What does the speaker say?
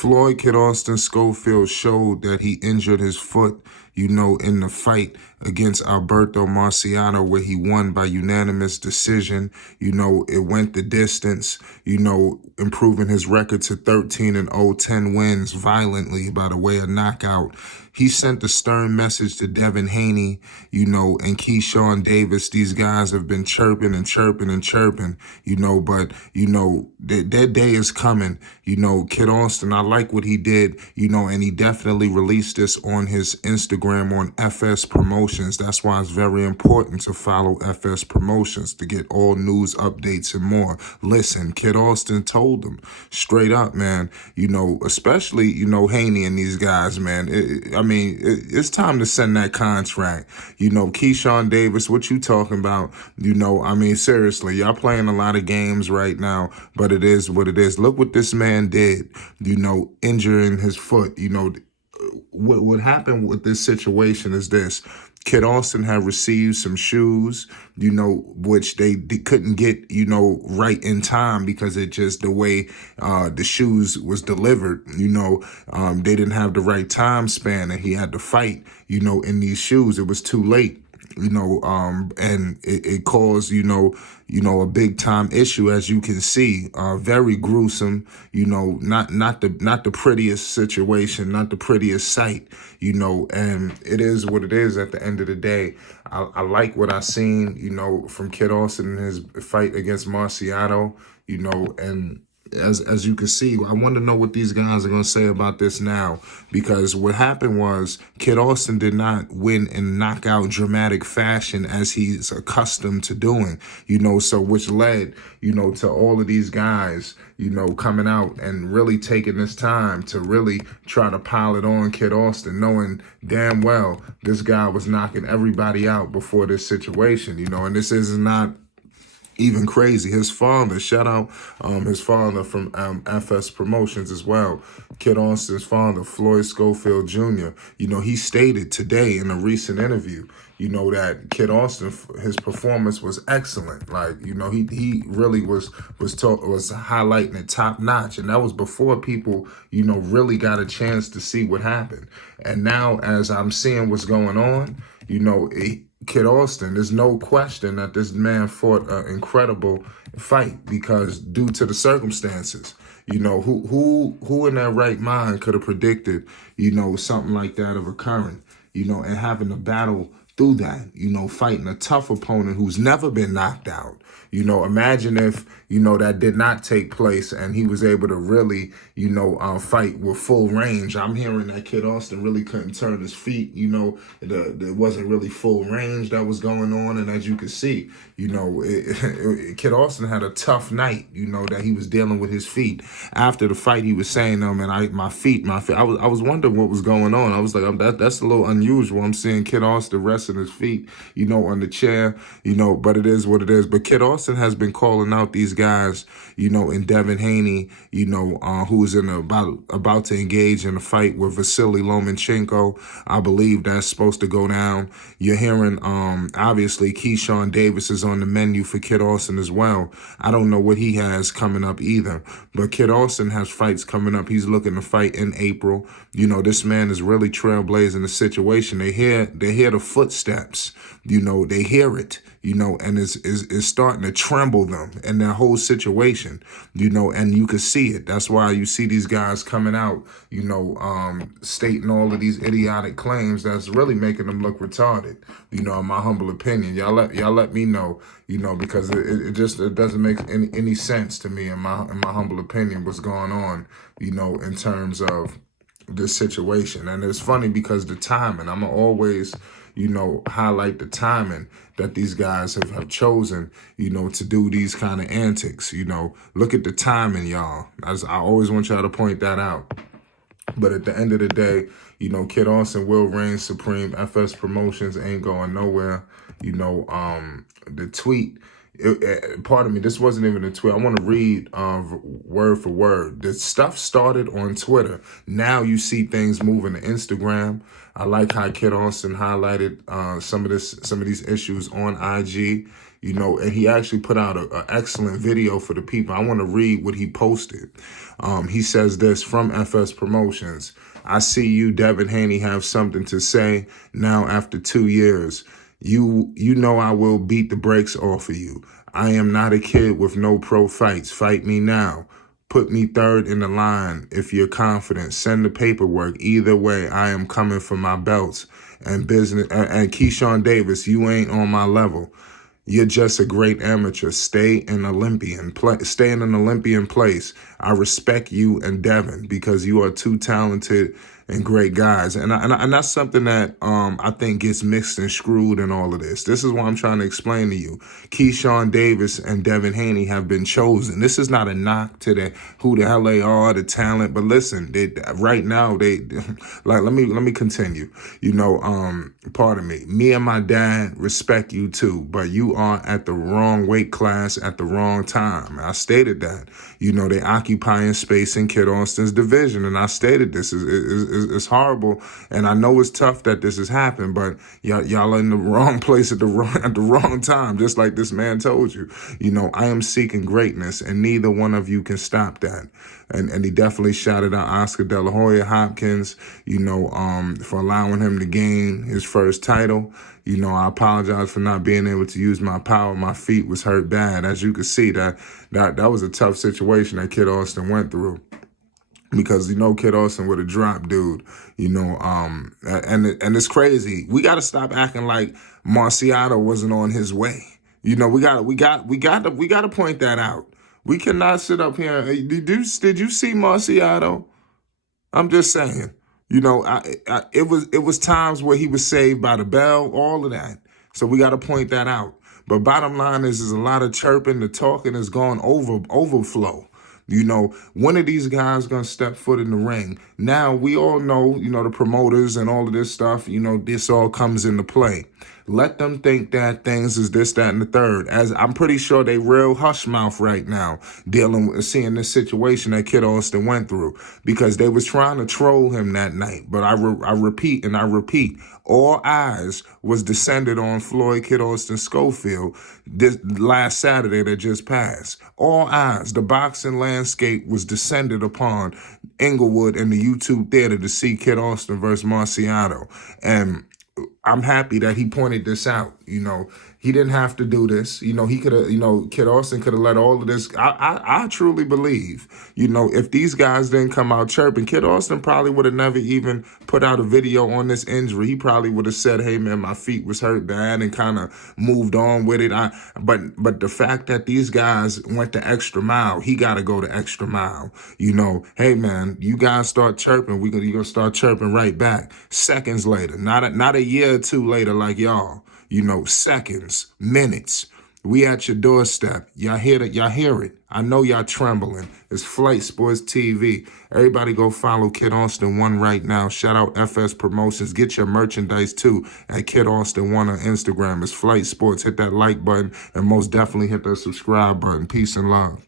Floyd Kid Austin Schofield showed that he injured his foot, in the fight against Alberto Marciano, where he won by unanimous decision. It went the distance, improving his record to 13-0, 10 wins violently by the way of knockout. He sent a stern message to Devin Haney, and Keyshawn Davis. These guys have been chirping and chirping and chirping, but, their day is coming. Kid Austin, I like what he did, and he definitely released this on his Instagram on FS Promotions. That's why it's very important to follow FS Promotions to get all news updates and more. Listen, Kid Austin told them straight up, man, especially, Haney and these guys, man. It's time to send that contract. Keyshawn Davis, what you talking about? Seriously, y'all playing a lot of games right now, but it is what it is. Look what this man did, injuring his foot. What happened with this situation is this. Kid Austin had received some shoes, which they couldn't get, right in time because it just the way the shoes was delivered, they didn't have the right time span, and he had to fight, in these shoes. It was too late. And it caused, a big time issue, as you can see, very gruesome, not the prettiest situation, not the prettiest sight, and it is what it is at the end of the day. I like what I seen, from Kid Austin in his fight against Marciano, and as you can see, I want to know what these guys are going to say about this now, because what happened was Kid Austin did not win in knockout dramatic fashion as he's accustomed to doing, so which led, to all of these guys, coming out and really taking this time to really try to pile it on Kid Austin, knowing damn well this guy was knocking everybody out before this situation, and this is not even crazy. His father, shout out his father from FS Promotions as well, Kid Austin's father, Floyd Schofield Jr., he stated today in a recent interview, that Kid Austin, his performance was excellent. Like, he really was highlighting it top notch. And that was before people, really got a chance to see what happened. And now as I'm seeing what's going on, Kid Austin, there's no question that this man fought an incredible fight because due to the circumstances, who in their right mind could have predicted, something like that of occurring, and having to battle through that, fighting a tough opponent who's never been knocked out. Imagine if, that did not take place and he was able to really, fight with full range. I'm hearing that Kid Austin really couldn't turn his feet. There wasn't really full range that was going on. And as you can see, Kid Austin had a tough night, that he was dealing with his feet. After the fight, he was saying, man, my feet. I was wondering what was going on. I was like, that's a little unusual. I'm seeing Kid Austin resting his feet, on the chair, but it is what it is. But Kid Austin has been calling out these guys, and Devin Haney, who's about to engage in a fight with Vasily Lomachenko. I believe that's supposed to go down. You're hearing, obviously, Keyshawn Davis is on the menu for Kid Austin as well. I don't know what he has coming up either, but Kid Austin has fights coming up. He's looking to fight in April. This man is really trailblazing the situation. They hear the footsteps, they hear it, and it's starting to tremble them and their whole situation, and you can see it. That's why you see these guys coming out, stating all of these idiotic claims that's really making them look retarded, in my humble opinion. Y'all let me know, because it doesn't make any sense to me in my humble opinion what's going on, in terms of this situation. And it's funny because the timing, I'm always, highlight the timing that these guys have chosen, to do these kind of antics. Look at the timing, y'all. I always want y'all to point that out. But at the end of the day, Kid Austin will reign supreme. FS Promotions ain't going nowhere. The tweet, pardon me, this wasn't even a tweet. I want to read word for word. The stuff started on Twitter. Now you see things moving to Instagram. I like how Kid Austin highlighted some of these issues on IG. you know, and he actually put out an excellent video for the people. I want to read what he posted. He says this from FS Promotions. I see you, Devin Haney, have something to say now after 2 years. You know I will beat the brakes off of you. I am not a kid with no pro fights. Fight me now. Put me third in the line if you're confident. Send the paperwork. Either way, I am coming for my belts and business. And Keyshawn Davis, you ain't on my level. You're just a great amateur. Stay in Stay in an Olympian place. I respect you and Devin because you are two talented and great guys. And that's something that I think gets mixed and screwed in all of this. This is what I'm trying to explain to you. Keyshawn Davis and Devin Haney have been chosen. This is not a knock to who the hell they are, the talent. But listen, right now like let me continue. You know, pardon me. Me and my dad respect you too, but you are at the wrong weight class at the wrong time. I stated that. You know, they occupying space in Kid Austin's division, and I stated this is horrible, and I know it's tough that this has happened, but y'all are in the wrong place at the wrong time, just like this man told you. You know, I am seeking greatness, and neither one of you can stop that. And he definitely shouted out Oscar De La Hoya Hopkins, you know, for allowing him to gain his first title. You know, I apologize for not being able to use my power. My feet was hurt bad. As you can see, that was a tough situation that Kid Austin went through. Because, you know, Kid Austin would have dropped dude, you know, and it's crazy. We got to stop acting like Marciano wasn't on his way. You know, we got to point that out. We cannot sit up here. Did you see Marciano? I'm just saying. You know, it was times where he was saved by the bell, all of that. So we got to point that out. But bottom line is a lot of chirping. The talking has gone overflow. You know, when are these guys going to step foot in the ring? Now, we all know, you know, the promoters and all of this stuff, you know, this all comes into play. Let them think that things is this, that, and the third. As I'm pretty sure they real hush mouth right now, seeing this situation that Kid Austin went through, because they was trying to troll him that night. But I repeat, all eyes was descended on Floyd Kid Austin Schofield this last Saturday that just passed. All eyes, the boxing landscape was descended upon Inglewood and the YouTube theater to see Kid Austin versus Marciano. And I'm happy that he pointed this out. You know, he didn't have to do this. You know, he could have, you know, Kid Austin could have let all of this. I truly believe, you know, if these guys didn't come out chirping, Kid Austin probably would have never even put out a video on this injury. He probably would have said, hey, man, my feet was hurt bad and kind of moved on with it. But the fact that these guys went the extra mile, he got to go the extra mile. You know, hey, man, you guys start chirping. You're going to start chirping right back. Seconds later, not a year or two later like y'all. You know, seconds, minutes. We at your doorstep. Y'all hear it. I know y'all trembling. It's Flight Sports TV. Everybody go follow Kid Austin 1 right now. Shout out FS Promotions. Get your merchandise too at Kid Austin 1 on Instagram. It's Flight Sports. Hit that like button and most definitely hit that subscribe button. Peace and love.